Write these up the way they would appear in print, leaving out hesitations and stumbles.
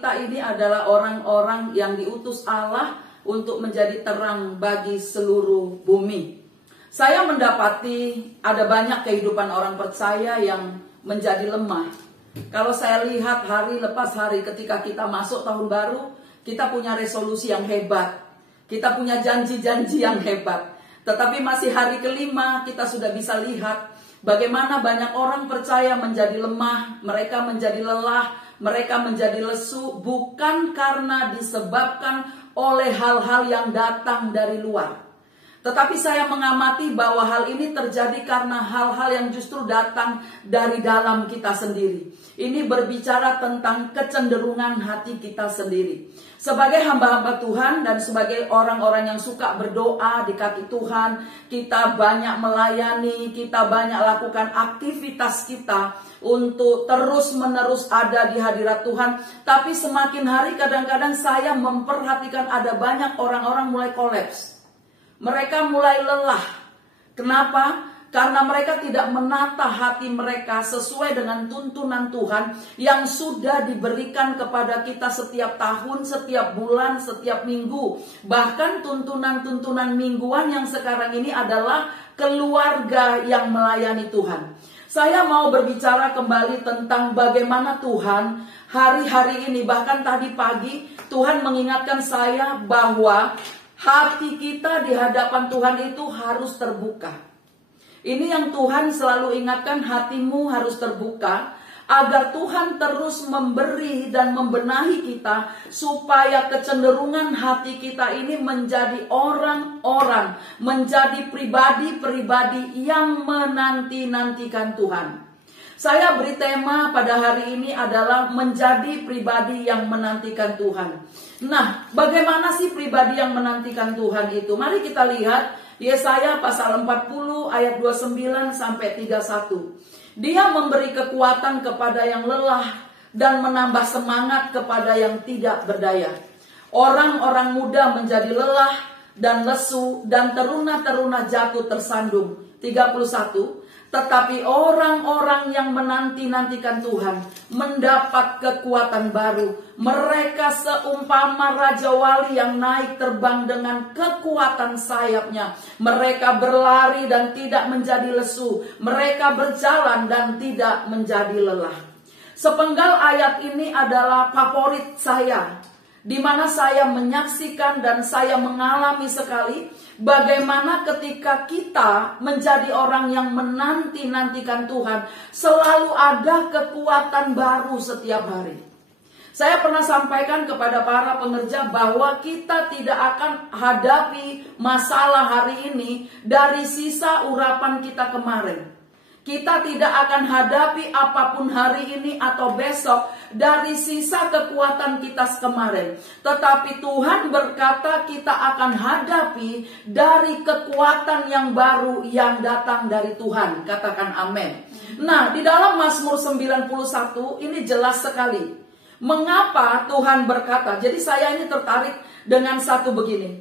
Kita ini adalah orang-orang yang diutus Allah untuk menjadi terang bagi seluruh bumi. Saya mendapati ada banyak kehidupan orang percaya yang menjadi lemah. Kalau saya lihat hari lepas hari ketika kita masuk tahun baru, kita punya resolusi yang hebat. Kita punya janji-janji yang hebat. Tetapi masih hari kelima kita sudah bisa lihat bagaimana banyak orang percaya menjadi lemah, mereka menjadi lelah, mereka menjadi lesu, bukan karena disebabkan oleh hal-hal yang datang dari luar. Tetapi saya mengamati bahwa hal ini terjadi karena hal-hal yang justru datang dari dalam kita sendiri. Ini berbicara tentang kecenderungan hati kita sendiri. Sebagai hamba-hamba Tuhan dan sebagai orang-orang yang suka berdoa di kaki Tuhan, kita banyak melayani, kita banyak lakukan aktivitas kita untuk terus-menerus ada di hadirat Tuhan. Tapi semakin hari kadang-kadang saya memperhatikan ada banyak orang-orang mulai kolaps. Mereka mulai lelah. Kenapa? Karena mereka tidak menata hati mereka sesuai dengan tuntunan Tuhan yang sudah diberikan kepada kita setiap tahun, setiap bulan, setiap minggu. Bahkan tuntunan-tuntunan mingguan yang sekarang ini adalah keluarga yang melayani Tuhan. Saya mau berbicara kembali tentang bagaimana Tuhan hari-hari ini, bahkan tadi pagi Tuhan mengingatkan saya bahwa hati kita di hadapan Tuhan itu harus terbuka. Ini yang Tuhan selalu ingatkan, hatimu harus terbuka agar Tuhan terus memberi dan membenahi kita supaya kecenderungan hati kita ini menjadi orang-orang, menjadi pribadi-pribadi yang menanti-nantikan Tuhan. Saya beri tema pada hari ini adalah menjadi pribadi yang menantikan Tuhan. Nah, bagaimana sih pribadi yang menantikan Tuhan itu? Mari kita lihat Yesaya pasal 40 ayat 29 sampai 31. Dia memberi kekuatan kepada yang lelah dan menambah semangat kepada yang tidak berdaya. Orang-orang muda menjadi lelah dan lesu dan teruna-teruna jatuh tersandung. 31. Tetapi orang-orang yang menanti-nantikan Tuhan mendapat kekuatan baru. Mereka seumpama Raja Wali yang naik terbang dengan kekuatan sayapnya. Mereka berlari dan tidak menjadi lesu. Mereka berjalan dan tidak menjadi lelah. Sepenggal ayat ini adalah favorit saya, di mana saya menyaksikan dan saya mengalami sekali bagaimana ketika kita menjadi orang yang menanti-nantikan Tuhan, selalu ada kekuatan baru setiap hari. Saya pernah sampaikan kepada para pengerja bahwa kita tidak akan hadapi masalah hari ini dari sisa urapan kita kemarin. Kita tidak akan hadapi apapun hari ini atau besok dari sisa kekuatan kita kemarin. Tetapi Tuhan berkata kita akan hadapi dari kekuatan yang baru yang datang dari Tuhan. Katakan amin. Nah, di dalam Mazmur 91 ini jelas sekali. Mengapa Tuhan berkata? Jadi saya ini tertarik dengan satu begini.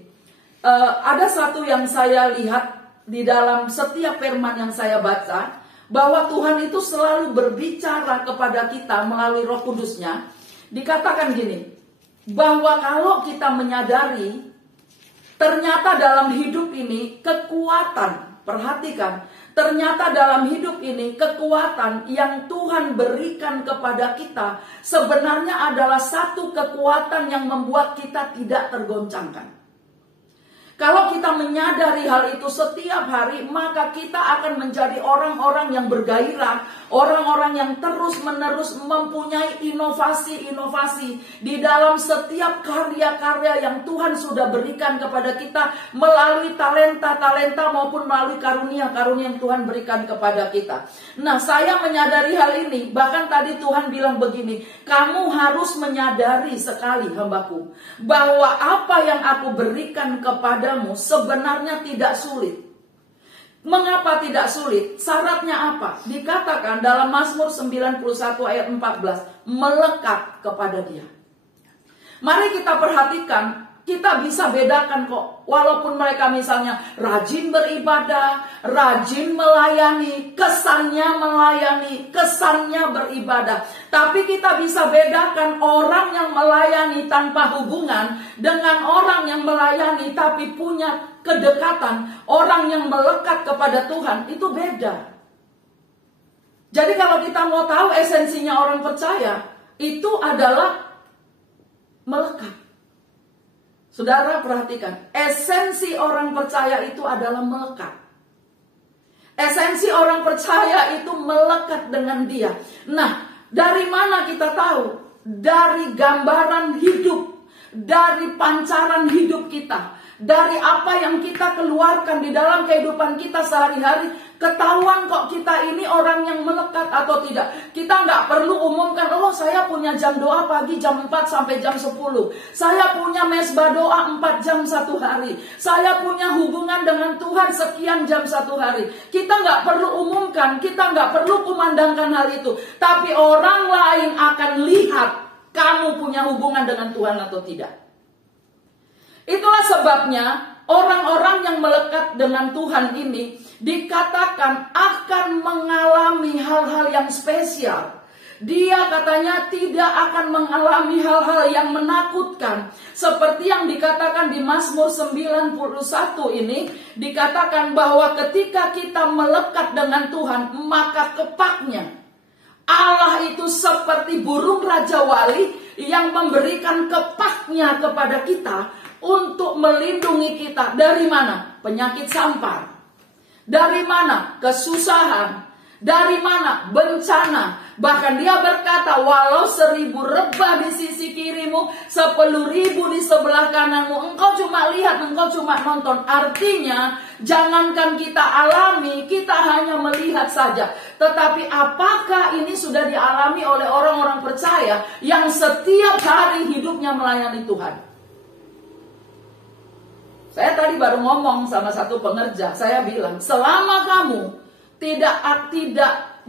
Ada satu yang saya lihat di dalam setiap firman yang saya baca, bahwa Tuhan itu selalu berbicara kepada kita melalui Roh Kudus-Nya. Dikatakan gini, bahwa kalau kita menyadari ternyata dalam hidup ini kekuatan, perhatikan, ternyata dalam hidup ini kekuatan yang Tuhan berikan kepada kita sebenarnya adalah satu kekuatan yang membuat kita tidak tergoncangkan. Kalau kita menyadari hal itu setiap hari, maka kita akan menjadi orang-orang yang bergairah, orang-orang yang terus-menerus mempunyai inovasi-inovasi di dalam setiap karya-karya yang Tuhan sudah berikan kepada kita melalui talenta-talenta maupun melalui karunia-karunia yang Tuhan berikan kepada kita. Nah, saya menyadari hal ini, bahkan tadi Tuhan bilang begini, kamu harus menyadari sekali hambaku, bahwa apa yang aku berikan kepada sebenarnya tidak sulit. Mengapa tidak sulit? Syaratnya apa? Dikatakan dalam Mazmur 91 ayat 14, melekat kepada Dia. Mari kita perhatikan, Kita bisa bedakan kok. Walaupun mereka misalnya rajin beribadah, rajin melayani, kesannya beribadah. Tapi kita bisa bedakan orang yang melayani tanpa hubungan dengan orang yang melayani tapi punya kedekatan. Orang yang melekat kepada Tuhan itu beda. Jadi kalau kita mau tahu esensinya orang percaya, itu adalah melekat. Saudara perhatikan, esensi orang percaya itu adalah melekat. Esensi orang percaya itu melekat dengan Dia. Nah, dari mana kita tahu? Dari gambaran hidup, dari pancaran hidup kita, dari apa yang kita keluarkan di dalam kehidupan kita sehari-hari. Ketahuan kok kita ini orang yang melekat atau tidak. Kita nggak perlu umumkan, oh saya punya jam doa pagi jam 4 sampai jam 10. Saya punya mesbah doa 4 jam satu hari. Saya punya hubungan dengan Tuhan sekian jam satu hari. Kita nggak perlu umumkan, kita nggak perlu kumandangkan hal itu. Tapi orang lain akan lihat kamu punya hubungan dengan Tuhan atau tidak. Itulah sebabnya orang-orang yang melekat dengan Tuhan ini dikatakan akan mengalami hal-hal yang spesial. Dia katanya tidak akan mengalami hal-hal yang menakutkan. Seperti yang dikatakan di Mazmur 91 ini, dikatakan bahwa ketika kita melekat dengan Tuhan, maka kepaknya Allah itu seperti burung Raja Wali yang memberikan kepaknya kepada kita untuk melindungi kita. Dari mana? Penyakit sampar. Dari mana? Kesusahan. Dari mana? Bencana. Bahkan dia berkata, walau 1000 rebah di sisi kirimu, 10.000 di sebelah kananmu, engkau cuma lihat, engkau cuma nonton. Artinya, jangankan kita alami, kita hanya melihat saja. Tetapi apakah ini sudah dialami oleh orang-orang percaya yang setiap hari hidupnya melayani Tuhan? Saya tadi baru ngomong sama satu pengerja, saya bilang, selama kamu tidak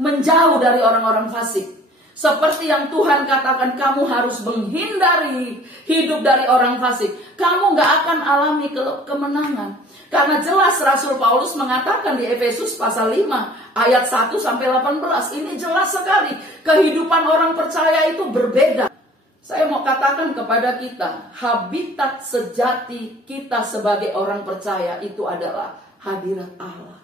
menjauh dari orang-orang fasik, seperti yang Tuhan katakan kamu harus menghindari hidup dari orang fasik, kamu gak akan alami kemenangan. Karena jelas Rasul Paulus mengatakan di Efesus pasal 5 ayat 1 sampai 18, ini jelas sekali kehidupan orang percaya itu berbeda. Saya mau katakan kepada kita, habitat sejati kita sebagai orang percaya itu adalah hadirat Allah.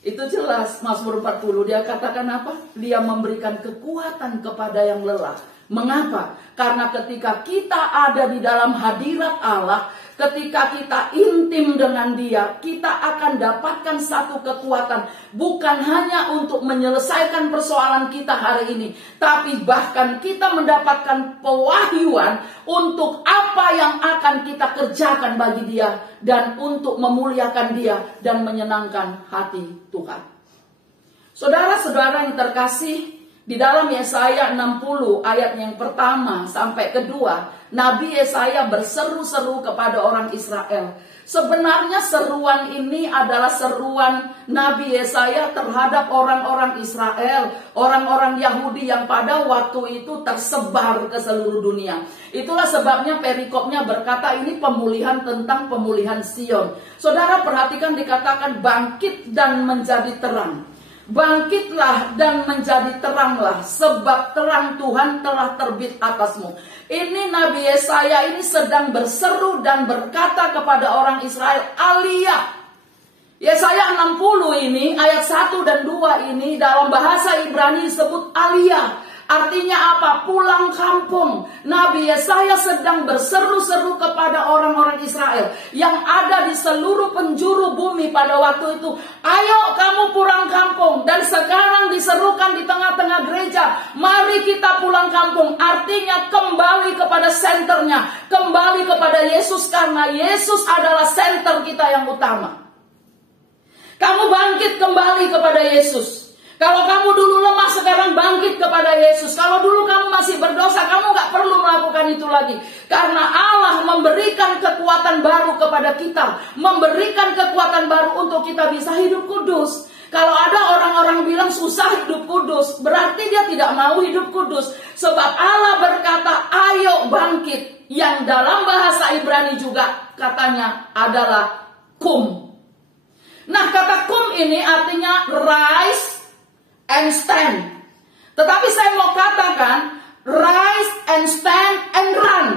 Itu jelas, Mazmur 40 dia katakan apa? Dia memberikan kekuatan kepada yang lelah. Mengapa? Karena ketika kita ada di dalam hadirat Allah, ketika kita intim dengan Dia, kita akan dapatkan satu kekuatan. Bukan hanya untuk menyelesaikan persoalan kita hari ini, tapi bahkan kita mendapatkan pewahyuan untuk apa yang akan kita kerjakan bagi Dia, dan untuk memuliakan Dia dan menyenangkan hati Tuhan. Saudara-saudara yang terkasih, di dalam Yesaya 60 ayat yang pertama sampai kedua, Nabi Yesaya berseru-seru kepada orang Israel. Sebenarnya seruan ini adalah seruan Nabi Yesaya terhadap orang-orang Israel, orang-orang Yahudi yang pada waktu itu tersebar ke seluruh dunia. Itulah sebabnya perikopnya berkata ini pemulihan tentang pemulihan Sion. Saudara perhatikan dikatakan bangkit dan menjadi terang. Bangkitlah dan menjadi teranglah, sebab terang Tuhan telah terbit atasmu. Ini Nabi Yesaya ini sedang berseru dan berkata kepada orang Israel, Alia. Yesaya 60 ini, ayat 1 dan 2 ini dalam bahasa Ibrani disebut Alia. Artinya apa? Pulang kampung. Nabi Yesaya sedang berseru-seru kepada orang-orang Israel yang ada di seluruh penjuru bumi pada waktu itu. Ayo kamu pulang kampung. Dan sekarang diserukan di tengah-tengah gereja, mari kita pulang kampung. Artinya kembali kepada senternya, kembali kepada Yesus, karena Yesus adalah senter kita yang utama. Kamu bangkit kembali kepada Yesus. Kalau kamu dulu lemah, sekarang bangkit kepada Yesus. Kalau dulu kamu masih berdosa, kamu gak perlu melakukan itu lagi. Karena Allah memberikan kekuatan baru kepada kita. Memberikan kekuatan baru untuk kita bisa hidup kudus. Kalau ada orang-orang bilang susah hidup kudus, berarti dia tidak mau hidup kudus. Sebab Allah berkata, ayo bangkit. Yang dalam bahasa bahasa Ibrani juga katanya adalah kum. Nah, kata kum ini artinya rise and stand. Tetapi saya mau katakan rise and stand and run.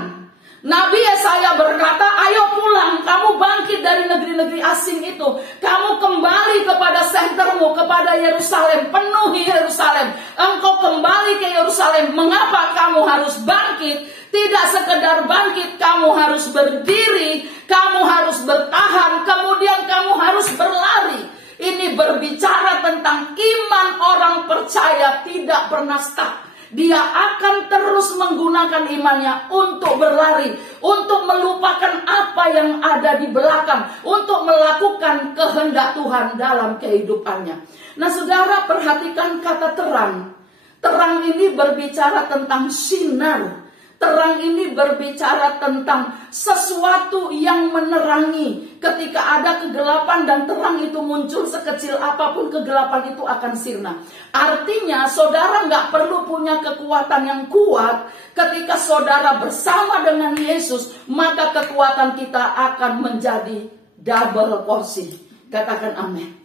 Nabi Yesaya berkata, ayo pulang, kamu bangkit dari negeri-negeri asing itu. Kamu kembali kepada sentermu, kepada Yerusalem, penuhi Yerusalem. Engkau kembali ke Yerusalem. Mengapa kamu harus bangkit? Tidak sekedar bangkit, kamu harus berdiri, kamu harus bertahan, kemudian kamu harus berlari. Ini berbicara tentang iman orang percaya tidak pernah stuck. Dia akan terus menggunakan imannya untuk berlari, untuk melupakan apa yang ada di belakang, untuk melakukan kehendak Tuhan dalam kehidupannya. Nah, saudara, perhatikan kata terang. Terang ini berbicara tentang sinar. Terang ini berbicara tentang sesuatu yang menerangi. Ketika ada kegelapan dan terang itu muncul, sekecil apapun kegelapan itu akan sirna. Artinya saudara nggak perlu punya kekuatan yang kuat. Ketika saudara bersama dengan Yesus, maka kekuatan kita akan menjadi double porsi. Katakan amin.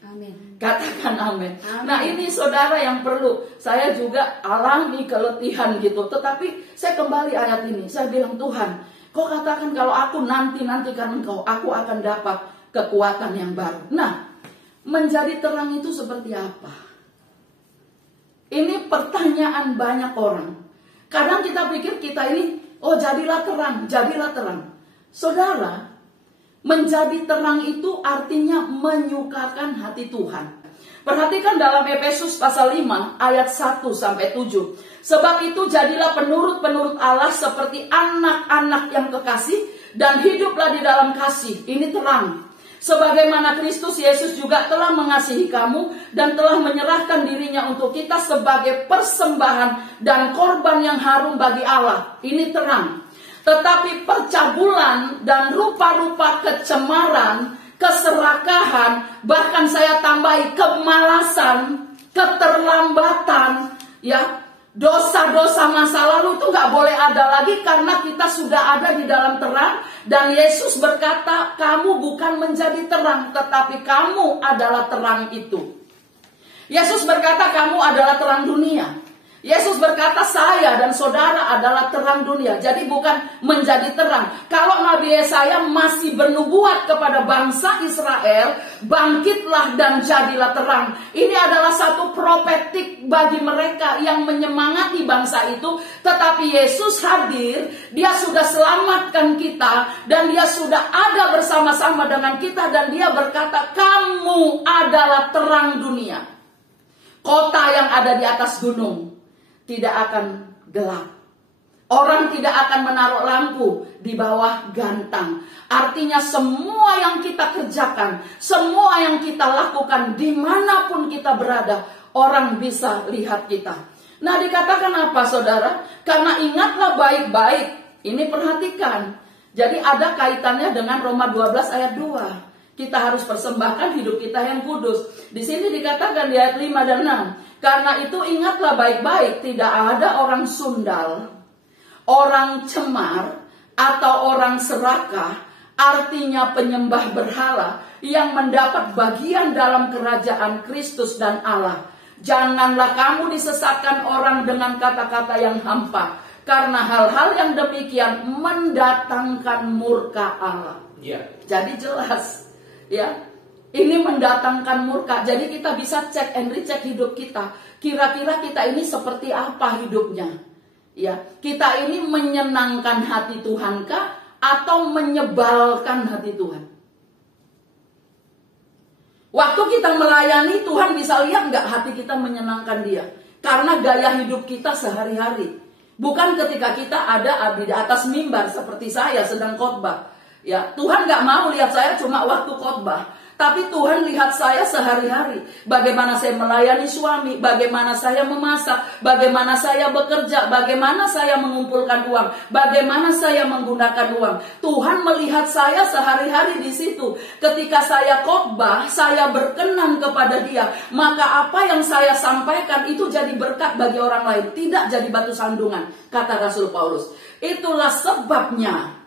Katakan amin. Nah, ini saudara yang perlu. Saya juga alami keletihan gitu. Tetapi saya kembali ayat ini. Saya bilang, Tuhan, kau katakan kalau aku nanti-nantikan engkau, aku akan dapat kekuatan yang baru. Nah, menjadi terang itu seperti apa? Ini pertanyaan banyak orang. Kadang kita pikir kita ini, oh jadilah terang, jadilah terang. Saudara, menjadi terang itu artinya menyukakan hati Tuhan. Perhatikan dalam Efesus pasal 5 ayat 1 sampai 7. Sebab itu jadilah penurut-penurut Allah seperti anak-anak yang kekasih dan hiduplah di dalam kasih. Ini terang. Sebagaimana Kristus Yesus juga telah mengasihi kamu dan telah menyerahkan dirinya untuk kita sebagai persembahan dan korban yang harum bagi Allah. Ini terang. Tetapi percabulan dan rupa-rupa kecemaran, keserakahan, bahkan saya tambahi kemalasan, keterlambatan, ya, dosa-dosa masa lalu itu nggak boleh ada lagi karena kita sudah ada di dalam terang. Dan Yesus berkata, kamu bukan menjadi terang, tetapi kamu adalah terang itu. Yesus berkata, kamu adalah terang dunia. Yesus berkata, saya dan saudara adalah terang dunia. Jadi bukan menjadi terang. Kalau Nabi Yesaya masih bernubuat kepada bangsa Israel, bangkitlah dan jadilah terang. Ini adalah satu profetik bagi mereka yang menyemangati bangsa itu. Tetapi Yesus hadir, dia sudah selamatkan kita, dan dia sudah ada bersama-sama dengan kita. Dan dia berkata, kamu adalah terang dunia. Kota yang ada di atas gunung tidak akan gelap. Orang tidak akan menaruh lampu di bawah gantang. Artinya semua yang kita kerjakan, semua yang kita lakukan, dimanapun kita berada, orang bisa lihat kita. Nah, dikatakan apa saudara? Karena ingatlah baik-baik. Ini perhatikan. Jadi ada kaitannya dengan Roma 12 ayat 2. Kita harus persembahkan hidup kita yang kudus. Di sini dikatakan di ayat 5 dan 6. Karena itu ingatlah baik-baik, tidak ada orang sundal, orang cemar, atau orang serakah, artinya penyembah berhala, yang mendapat bagian dalam kerajaan Kristus dan Allah. Janganlah kamu disesatkan orang dengan kata-kata yang hampa, karena hal-hal yang demikian mendatangkan murka Allah. Jadi jelas, ya. Ini mendatangkan murka. Jadi kita bisa cek and recheck hidup kita. Kira-kira kita ini seperti apa hidupnya? Ya, kita ini menyenangkan hati Tuhan kah atau menyebalkan hati Tuhan? Waktu kita melayani, Tuhan bisa lihat nggak hati kita menyenangkan Dia? Karena gaya hidup kita sehari-hari. Bukan ketika kita ada di atas mimbar seperti saya sedang khotbah. Ya, Tuhan nggak mau lihat saya cuma waktu khotbah. Tapi Tuhan lihat saya sehari-hari. Bagaimana saya melayani suami, bagaimana saya memasak, bagaimana saya bekerja, bagaimana saya mengumpulkan uang, bagaimana saya menggunakan uang. Tuhan melihat saya sehari-hari di situ. Ketika saya khotbah, saya berkenan kepada Dia. Maka apa yang saya sampaikan itu jadi berkat bagi orang lain, tidak jadi batu sandungan, kata Rasul Paulus. Itulah sebabnya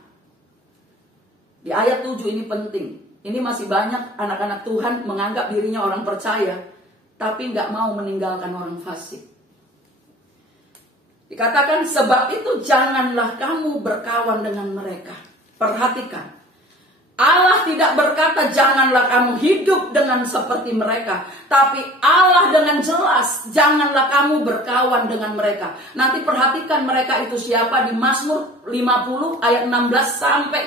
Di ayat 7 ini penting. Ini masih banyak anak-anak Tuhan menganggap dirinya orang percaya, tapi nggak mau meninggalkan orang fasik. Dikatakan, sebab itu janganlah kamu berkawan dengan mereka. Perhatikan, Allah tidak berkata janganlah kamu hidup dengan seperti mereka, tapi Allah dengan jelas janganlah kamu berkawan dengan mereka. Nanti perhatikan mereka itu siapa di Mazmur 50 ayat 16 sampai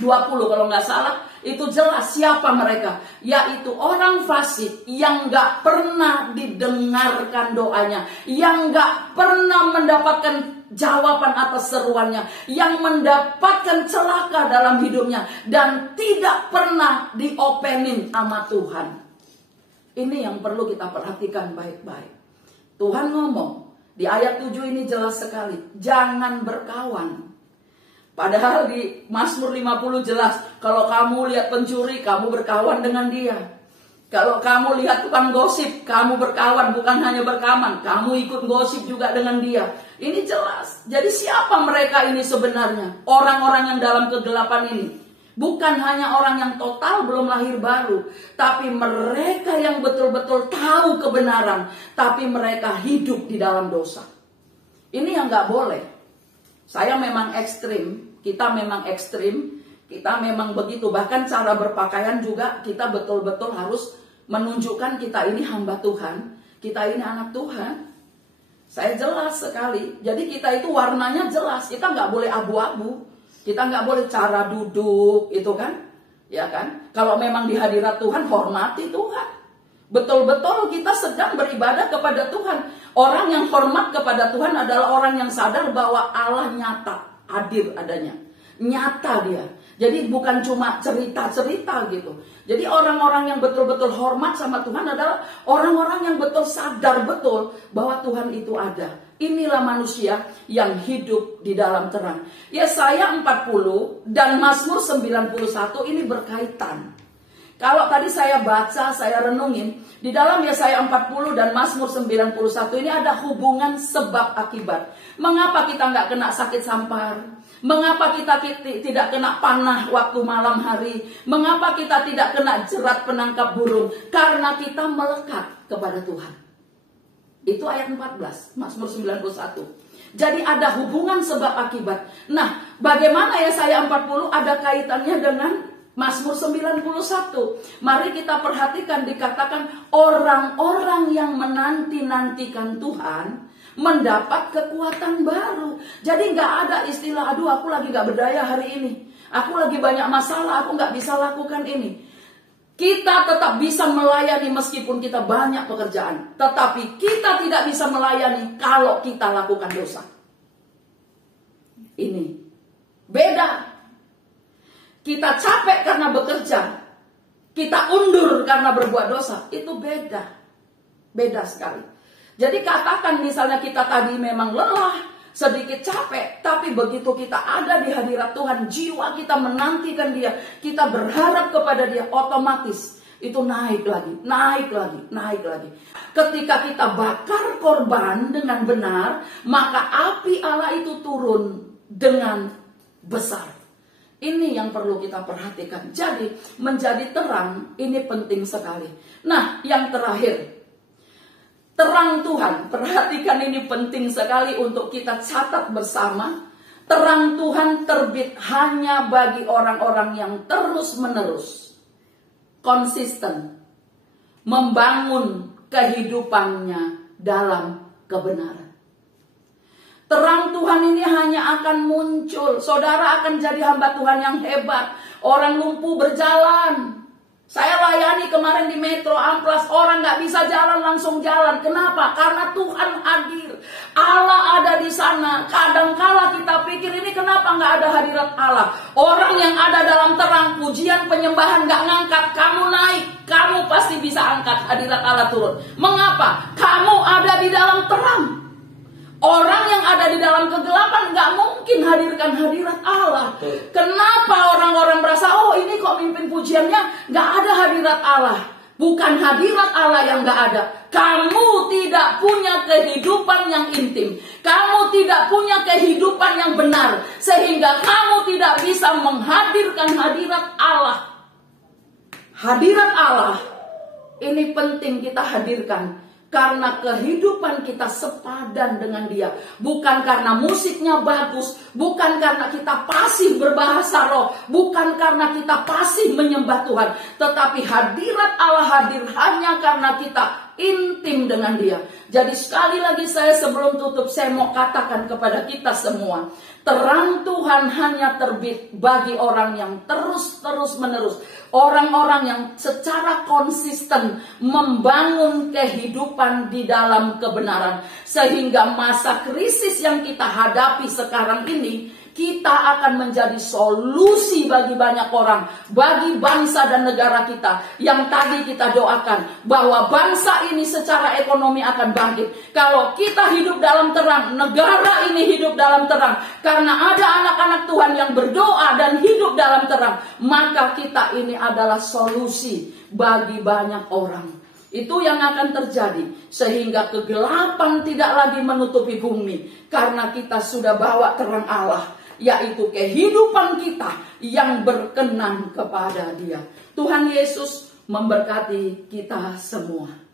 20 kalau nggak salah. Itu jelas siapa mereka, yaitu orang fasik yang gak pernah didengarkan doanya, yang gak pernah mendapatkan jawaban atas seruannya, yang mendapatkan celaka dalam hidupnya, dan tidak pernah diopenin sama Tuhan. Ini yang perlu kita perhatikan baik-baik. Tuhan ngomong, di ayat 7 ini jelas sekali, jangan berkawan. Padahal di Mazmur 50 jelas, kalau kamu lihat pencuri, kamu berkawan dengan dia. Kalau kamu lihat tukang gosip, kamu berkawan, bukan hanya berkawan, kamu ikut gosip juga dengan dia. Ini jelas. Jadi siapa mereka ini sebenarnya? Orang-orang yang dalam kegelapan ini. Bukan hanya orang yang total belum lahir baru, tapi mereka yang betul-betul tahu kebenaran, tapi mereka hidup di dalam dosa. Ini yang gak boleh. Saya memang ekstrim, kita memang ekstrim, kita memang begitu. Bahkan cara berpakaian juga kita betul-betul harus menunjukkan kita ini hamba Tuhan, kita ini anak Tuhan. Saya jelas sekali. Jadi kita itu warnanya jelas, kita nggak boleh abu-abu, kita nggak boleh cara duduk, itu kan, ya kan? Kalau memang di hadirat Tuhan, hormati Tuhan. Betul-betul kita sedang beribadah kepada Tuhan. Orang yang hormat kepada Tuhan adalah orang yang sadar bahwa Allah nyata, hadir adanya, nyata dia. Jadi bukan cuma cerita-cerita gitu. Jadi orang-orang yang betul-betul hormat sama Tuhan adalah orang-orang yang betul sadar betul bahwa Tuhan itu ada. Inilah manusia yang hidup di dalam terang. Yesaya 40 dan Mazmur 91 ini berkaitan. Kalau tadi saya baca, saya renungin, di dalam Yesaya 40 dan Mazmur 91 ini ada hubungan sebab akibat. Mengapa kita nggak kena sakit sampar? Mengapa kita tidak kena panah waktu malam hari? Mengapa kita tidak kena jerat penangkap burung? Karena kita melekat kepada Tuhan. Itu ayat 14, Mazmur 91. Jadi ada hubungan sebab akibat. Nah, bagaimana Yesaya 40 ada kaitannya dengan Mazmur 91. Mari kita perhatikan, dikatakan orang-orang yang menanti-nantikan Tuhan mendapat kekuatan baru. Jadi gak ada istilah, aduh aku lagi gak berdaya hari ini, aku lagi banyak masalah, aku gak bisa lakukan ini. Kita tetap bisa melayani meskipun kita banyak pekerjaan, tetapi kita tidak bisa melayani kalau kita lakukan dosa. Ini beda. Kita capek karena bekerja, kita undur karena berbuat dosa, itu beda. Beda sekali. Jadi katakan misalnya kita tadi memang lelah, sedikit capek, tapi begitu kita ada di hadirat Tuhan, jiwa kita menantikan dia, kita berharap kepada dia, otomatis itu naik lagi, naik lagi, naik lagi. Ketika kita bakar korban dengan benar, maka api Allah itu turun dengan besar. Ini yang perlu kita perhatikan. Jadi menjadi terang ini penting sekali. Nah, yang terakhir, terang Tuhan. Perhatikan, ini penting sekali untuk kita catat bersama. Terang Tuhan terbit hanya bagi orang-orang yang terus-menerus konsisten membangun kehidupannya dalam kebenaran. Terang Tuhan ini hanya akan muncul. Saudara akan jadi hamba Tuhan yang hebat. Orang lumpuh berjalan. Saya layani kemarin di Metro Amplas. Orang gak bisa jalan langsung jalan. Kenapa? Karena Tuhan hadir. Allah ada di sana. Kadangkala kita pikir ini kenapa gak ada hadirat Allah. Orang yang ada dalam terang, pujian penyembahan gak ngangkat, kamu naik. Kamu pasti bisa angkat, hadirat Allah turun. Mengapa? Kamu ada di dalam terang. Orang yang ada di dalam kegelapan gak mungkin hadirkan hadirat Allah. Kenapa orang-orang merasa, oh ini kok mimpin pujiannya gak ada hadirat Allah? Bukan hadirat Allah yang gak ada. Kamu tidak punya kehidupan yang intim. Kamu tidak punya kehidupan yang benar. Sehingga kamu tidak tidak bisa menghadirkan hadirat Allah. Hadirat Allah ini penting kita hadirkan karena kehidupan kita sepadan dengan Dia. Bukan karena musiknya bagus, bukan karena kita pasif berbahasa roh, bukan karena kita pasif menyembah Tuhan, tetapi hadirat Allah hadir hanya karena kita intim dengan Dia. Jadi sekali lagi sebelum tutup saya mau katakan kepada kita semua, terang Tuhan hanya terbit bagi orang yang terus menerus, orang-orang yang secara konsisten membangun kehidupan di dalam kebenaran, sehingga masa krisis yang kita hadapi sekarang ini, kita akan menjadi solusi bagi banyak orang, bagi bangsa dan negara kita. Yang tadi kita doakan bahwa bangsa ini secara ekonomi akan bangkit. Kalau kita hidup dalam terang, negara ini hidup dalam terang, karena ada anak-anak Tuhan yang berdoa dan hidup dalam terang, maka kita ini adalah solusi bagi banyak orang. Itu yang akan terjadi, sehingga kegelapan tidak lagi menutupi bumi, karena kita sudah bawa terang Allah, yaitu kehidupan kita yang berkenan kepada Dia. Tuhan Yesus memberkati kita semua.